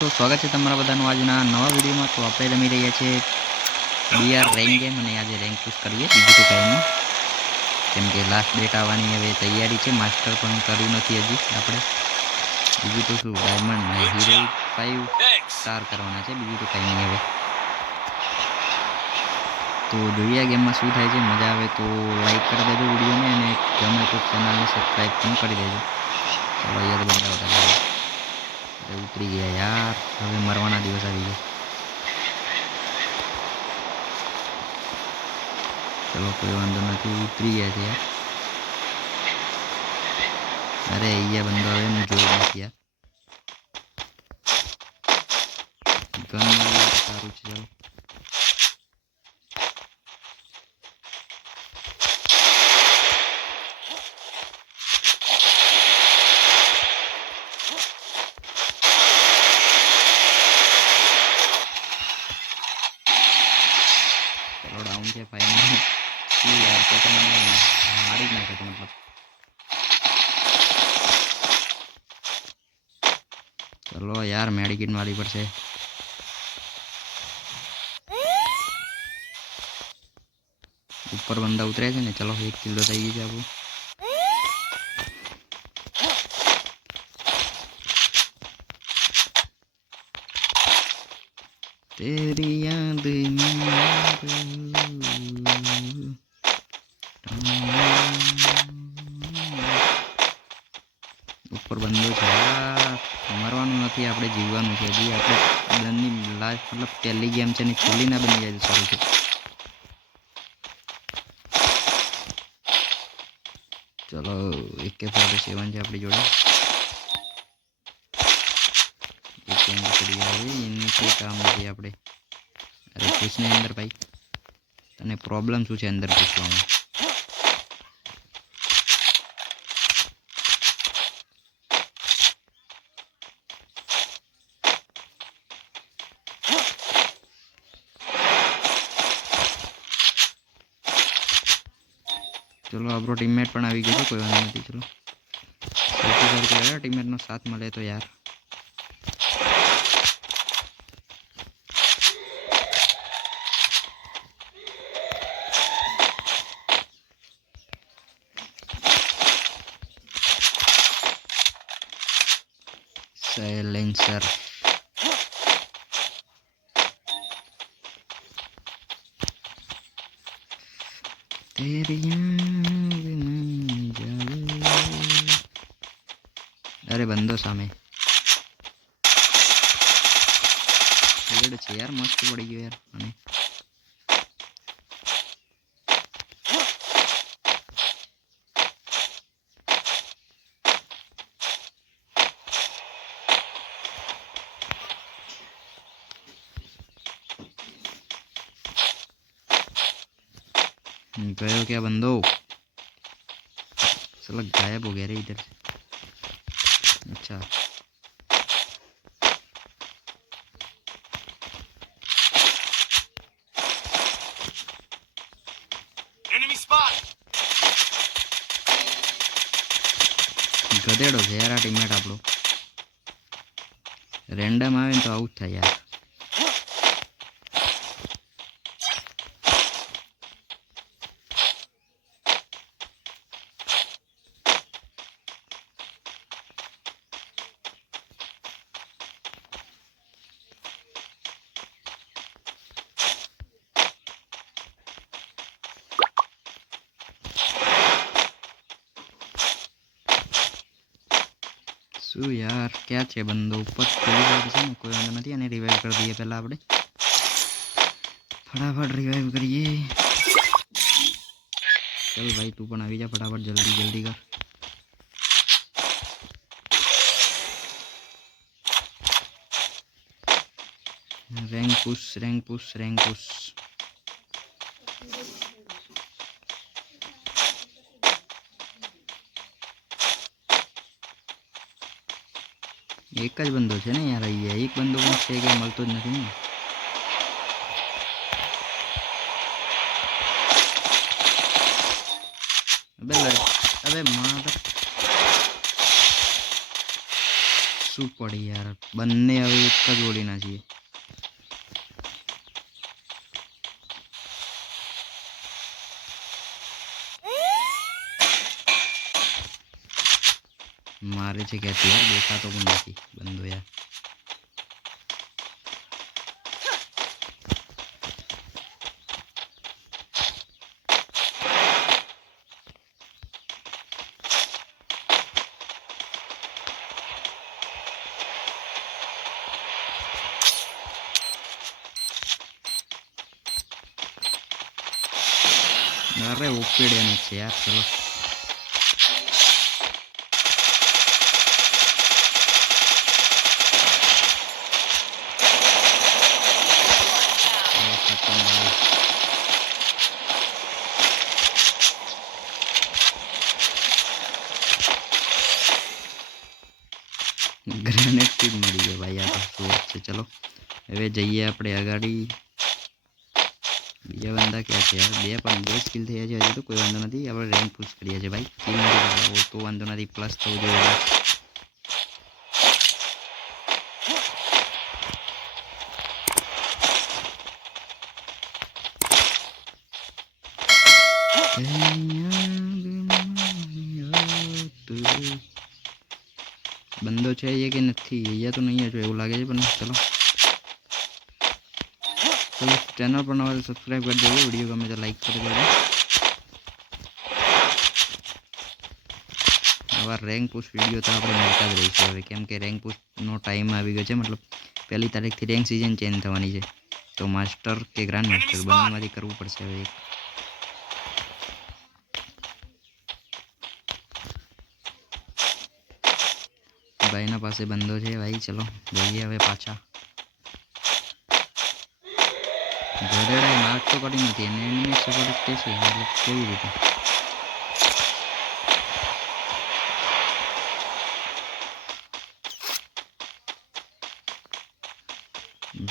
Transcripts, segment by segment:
તો સ્વાગત છે તમારા બધાનું આજના નવા વિડીયોમાં. તો આપણે રમી રહ્યા છીએ બીઆર રેન્ક ગેમ અને આજે રેન્ક પુશ કરીએ બીજું તો કંઈ કેમ કે લાસ્ટ ડેટ આવવાની હવે તૈયારી છે. માસ્ટર પણ કર્યું નથી હજી આપણે. બીજું તો શું ડાયમંડ ને હીરો ફાઈવ સ્ટાર કરવાના છે. બીજું તો કંઈ નહીં હવે. તો જોઈએ ગેમમાં શું થાય છે. મજા આવે તો લાઈક કરી દેજો વિડીયોને અને ગમે તો ચેનલને સબસ્ક્રાઈબ પણ કરી દેજો. ચાલો તો બધા ઉતરી ગયા યાર. હવે મરવાના દિવસ આવી ગયા. ચલો, કોઈ વાંધો નથી. ઉતરી ગયા છે યાર. અરે, અહીંયા બંધો હવે હું જોઈ નથી યાર. ગન સારું છે, ચલો ડાઉન છે ફાઇનલ શું યાર તો તમે છે મતલબ ચલો યાર મેડિકિટ મારી પડશે ઉપર બંદા ઉતરે છે ને, ચલો, એક કિલ્લો થઈ ગઈ છે આપણું. તેરી યાદ મતલબ પહેલી ગેમ છે ને છેલ્લી ના બની જાય સારું છે ચલો, એકે ફોર્ટી સેવન છે આપણી જોડે. એક કામ નથી આપણે? અરે કૃષ્ણ અંદર ભાઈ. તને પ્રોબ્લેમ શું છે અંદર પૂછવામાં ચલો આપણો ટીમમેટ પણ આવી ગયો કોઈ વાંધો નથી, ચલો. સૌથી કહેવાય ટીમમેટનો સાથ મળે તો યાર. સાયલેન્સર તેરી અરે બંધો સામે રેડ છે યાર મસ્ત પડી ગયો યાર અને गयो क्या बंदो साला गायब हो गया रे इधर से अच्छा Enemy spot! ગધેડો છે યાર આ ટીમમેટ આપણો રેન્ડમ આવે ને તો આવું જ થાય યાર શું યાર ક્યાં છે બંદો ઉપર પેલી સાઈડ છે ને કોઈ વાંધો નથી અને રિવાઈવ કરી દઈએ પહેલાં આપણે ફટાફટ રિવાઈવ કરીએ ચલ ભાઈ તું પણ આવી જા ફટાફટ જલ્દી જલ્દી કર rank push rank push rank push એક જ બંદો છે ને યાર, અહીંયા એક બંદો પણ છે કે મળતો જ નથી ને. અબે અબે શું પડી યાર, બંને હવે એક જ ઓળીના છીએ. મારે છે કે યાર દેખાતો પણ નથી બંધો યાર. અરે ઓપી એનું છે યાર ચલો, ગ્રેનેડથી મળી ગયો ભાઈ આ તો છે, ચલો. હવે જઈએ આપણે અગાડી. બીજા બંદા ક્યાં છે બે પણ બે સ્કિલ થયા છે હજી તો, કોઈ વાંધો નથી. આપણે રેન્ક પુશ કરીએ છીએ ભાઈ. તો વાંધો નથી. પ્લસ થવું જોઈએ બસ. બંદો છે એ કે નથી અહીંયા તો નહીં જ હોય એવું લાગે છે પણ ચલો ચલો ચેનલ પર નવા સબસ્ક્રાઈબ કરી દેજો વીડિયો ગમે તો લાઈક કરી દેજો આવા રેન્ક પુશ વીડિયો તો આપણે મળતા જ રહીશું હવે કેમ કે રેન્ક પુશનો ટાઈમ આવી ગયો છે મતલબ પહેલી તારીખથી રેન્ક સિઝન ચેન્જ થવાની છે તો માસ્ટર કે ગ્રાન્ડ માસ્ટર બંનેમાંથી કરવું પડશે હવે એક. ભાઈના પાસે બંધો છે. ભાઈ, ચલો, જઈએ હવે પાછા. ગધેડાએ માર્ક તો કરી નથી અને એમને સપોર્ટ કે છે. એટલે કેવી રીતે?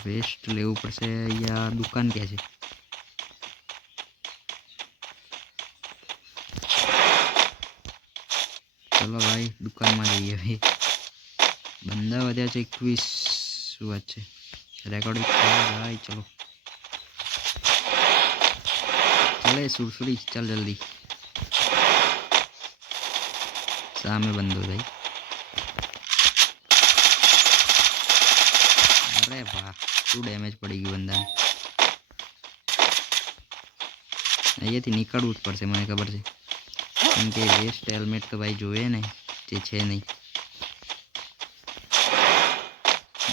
વેસ્ટ લેવું પડશે અહીંયા દુકાન ક્યાં છે? ચલો ભાઈ, દુકાનમાં જઈએ ભાઈ બંદા વધ્યા છે, એકવીસ, શું વાત છે? રેકોર્ડિંગ ભાઈ, ચલો. ચાલે સુરસુરી ચાલ જલ્દી. સામે બંધો ભાઈ અરે વાહ, શું ડેમેજ પડી ગયું બંદાને અહીંયાથી નીકળવું જ પડશે, મને ખબર છે. કેમ કે વેસ્ટ હેલ્મેટ તો ભાઈ જોઈએ ને, જે છે નહીં.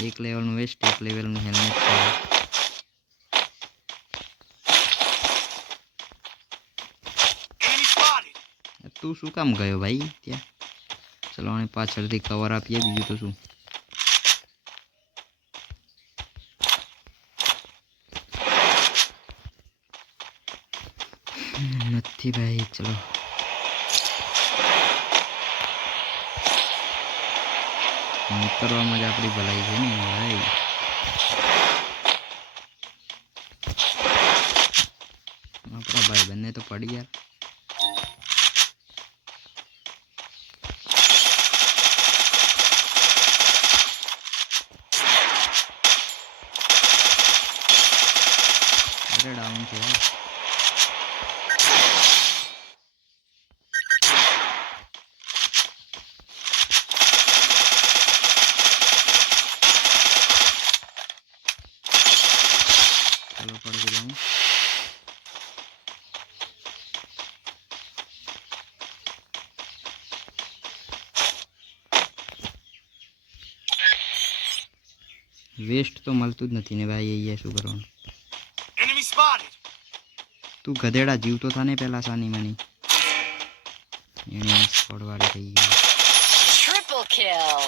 એક લેવલનું વેસ્ટ એક લેવલનું હેલ્મેટ છે Enemy spotted. તું શું કામ ગયો ભાઈ ત્યાં ચલો આને પાછળથી કવર આપીએ બીજું તો શું નથી ભાઈ ચલો નીકળવામાં જ આપણી ભલાઈ છે ને ભાઈ. આપણા ભાઈ બંને તો પડી યાર અરે ડાઉન છે યાર ચાલો પડી જાઉં વેસ્ટ તો મળતું જ નથી ને ભાઈ અહીંયા શું કરવાનું. તું ગધેડા જીવતો થાને પેલા સાની મની. એને છોડવાડી થઈ ગઈ. Triple kill.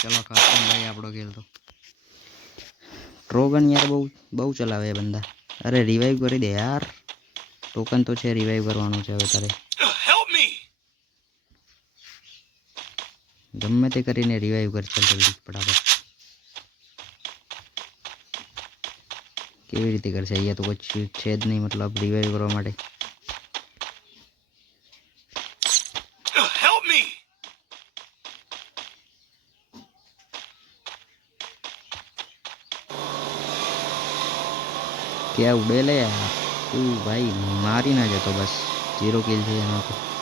ચલો ખતમ ભાઈ આપણો ખેલ તો. ટ્રોગન યાર બહુ બહુ ચલાવે બંદા. અરે રિવાઈવ કરી દે યાર. ટોકન તો છે રિવાઈવ કરવાનું છે હવે તારે. ગમે તે કરીને રિવાઈવ કરજો જલ્દી ફટાફટ કેવી રીતે કરશે અહીંયા તો કોઈ છે જ નહીં મતલબ રિવાઈવ કરવા માટે क्या उड़े ले यार तू भाई मार ही ना जातो बस ज़ीरो किल थे यहाँ पर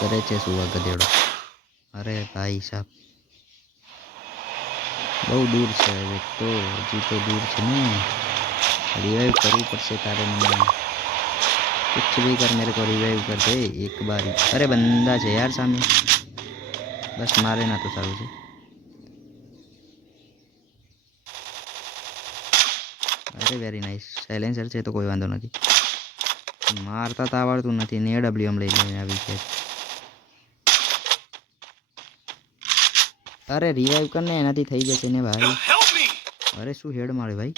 કરે છે સુવા ગધેડો? અરે ભાઈ સાહેબ બહુ દૂર છે હવે તો, હજી તો દૂર છે ને. रिवाइव करनी પડશે તારે तारे मुंडा कुछ કર कर मेरे को रिवाइव कर दे एक बार अरे बंदा है यार सामने बस मारे ना तो सारू અરે વેરી નાઇસ સાયલેન્સર છે તો કોઈ વાંધો નથી. મારતા તો આવડતું નથી. ને ડબલ્યુએમ લઈ લઈને આવી છે. અરે રિવાઈવ કરને એનાથી થઈ જશે ને ભાઈ! અરે શું હેડ મારે ભાઈ?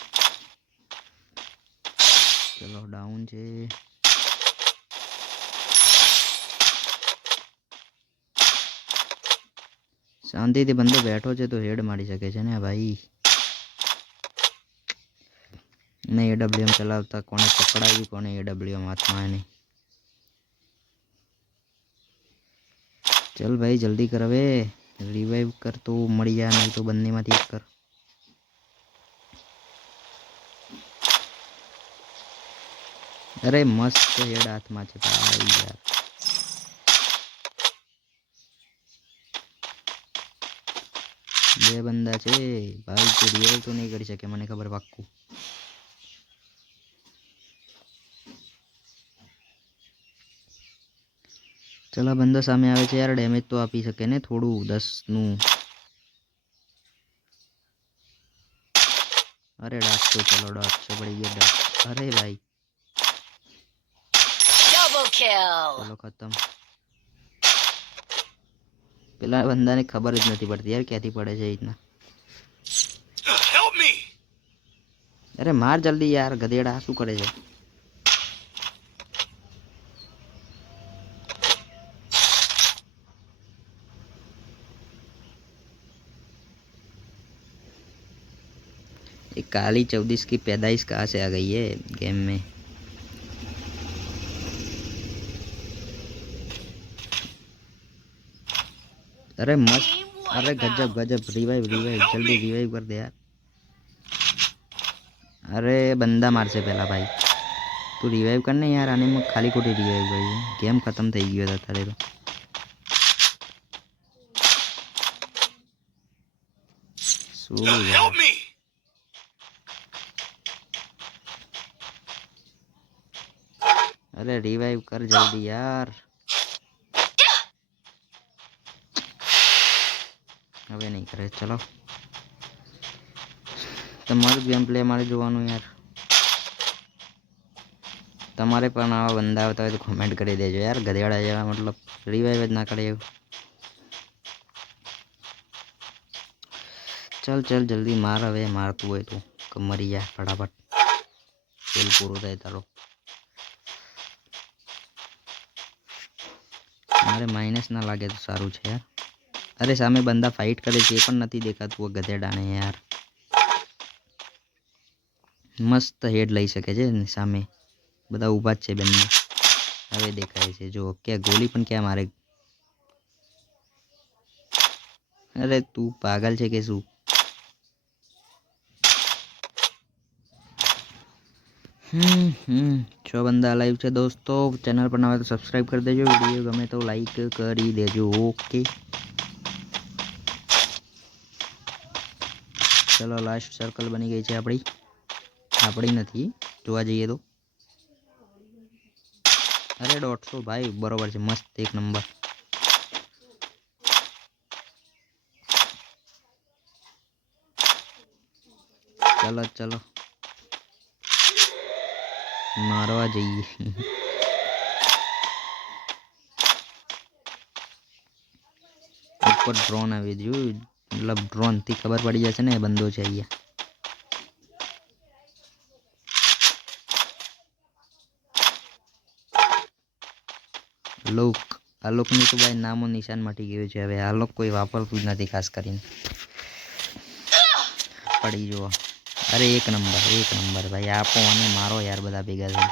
ચલો ડાઉન છે. શાંતિથી બંદો બેઠો છે તો હેડ મારી શકે છે ને ભાઈ. ને એડબ્લ્યુએમ ચલાવતા કોને પકડાવ્યું કોને એડબ્લ્યુએમ હાથમાં એને. ચલ ભાઈ જલ્દી કર હવે. રિવાઈવ કર તો મળી જાય, નહીં તો બંનેમાંથી એક કર. અરે મસ્ત હેડ હાથમાં છે ભાઈ યાર. બે બંદા છે. ભાઈ, તું રિવાઈવ તો નહીં કરી શકે, મને ખબર પાક્કું. ચલો બંદો સામે આવે છે યાર ડેમેજ તો આપી શકે ને થોડું દસનું. અરે ડાકસો ચલો ડાકસો પડી ગયો ડાક. અરે ભાઈ. ચલો ખતમ. પેલા બંદાને ખબર જ નથી પડતી યાર ક્યાંથી પડે છે એ રીતના. અરે માર જલ્દી યાર ગધેડા શું કરે છે? काली चौदीस की पैदाइश कहाँ से आ गई है गेम में अरे मस्त अरे गजब गजब रिवाइव रिवाइव जल्दी रिवाइव कर दे यार અરે બંદા મારશે પહેલા ભાઈ તું રિવાઈવ કર ને યાર આને મેં ખાલી ખોટી રિવાઈવ કરી છે ગેમ ખતમ થઈ ગયો હતો તારે તો શું અરે રિવાઈવ કર જલ્દી યાર. હવે નહીં કરે, ચલો. તમારું ગેમ પ્લે મારે જોવાનું યાર. તમારે પણ આવા બંદા આવતા હોય તો કોમેન્ટ કરી દેજો યાર. ગધેડા જેવા મતલબ રિવાઈવ જ ના કરે એવું. ચલ ચલ, જલ્દી માર હવે, મારતું હોય તો. મરી જાય ફટાફટ. ખેલ પૂરો થાય તારો. મારે માઇનસ ના લાગે તો સારું છે યાર. અરે સામે બંદા ફાઇટ કરે છે, એ પણ નથી દેખાતું ગધેડાને યાર. મસ્ત હેડ લઈ શકે છે સામે. બધા ઊભા જ છે બંને. હવે દેખાય છે. જો ક્યાં ગોલી પણ ક્યાં મારે? અરે તું પાગલ છે કે શું? છ બંદા લાઈવ છે દોસ્તો ચેનલ પર નવા તો સબસ્ક્રાઈબ કરી દેજો. વીડિયો ગમે તો લાઈક કરી દેજો ઓકે ચલો લાસ્ટ સર્કલ બની ગઈ છે આપણી. આપણી નથી. જોવા જઈએ તો. અરે દોઢસો ભાઈ, બરોબર છે. મસ્ત એક નંબર ચલો ચલો. મારવા જઈએ. ઉપર ડ્રોન આવી ગયું મતલબ ડ્રોનથી ખબર પડી જશે ને એ બંધો છે અહીંયા. લોક આલોકની લોકનું તો ભાઈ નામો નિશાન મટી ગયું છે. હવે આલોક કોઈ વાપરતું જ નથી ખાસ કરીને. પડી જુઓ. અરે, એક નંબર એક નંબર ભાઈ. આપો અને મારો યાર બધા ભેગા થઈ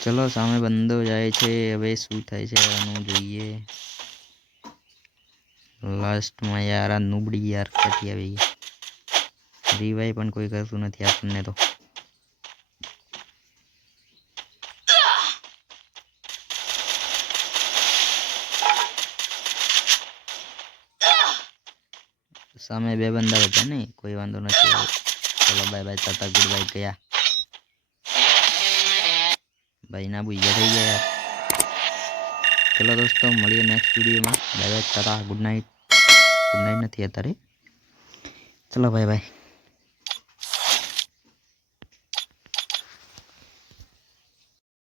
ચલો, સામે બંદો જાય છે. હવે શું થાય છે? આનું જોઈએ. લાસ્ટમાં યાર આ નુબડી યાર કાઢી આવી ગઈ. રીવાય પણ કોઈ કરતું નથી આપણને તો. સામે બે બંદા હતા ને કોઈ વાંધો નથી. હવે. ચલો bye bye tata good bye ગયા. ભાઈ ના ભૂયા થઈ ગયા યાર. ચલો દોસ્તો, મળીએ નેક્સ્ટ વિડીયોમાં bye bye tata good night good night નથી અત્યારે. ચલો બાય બાય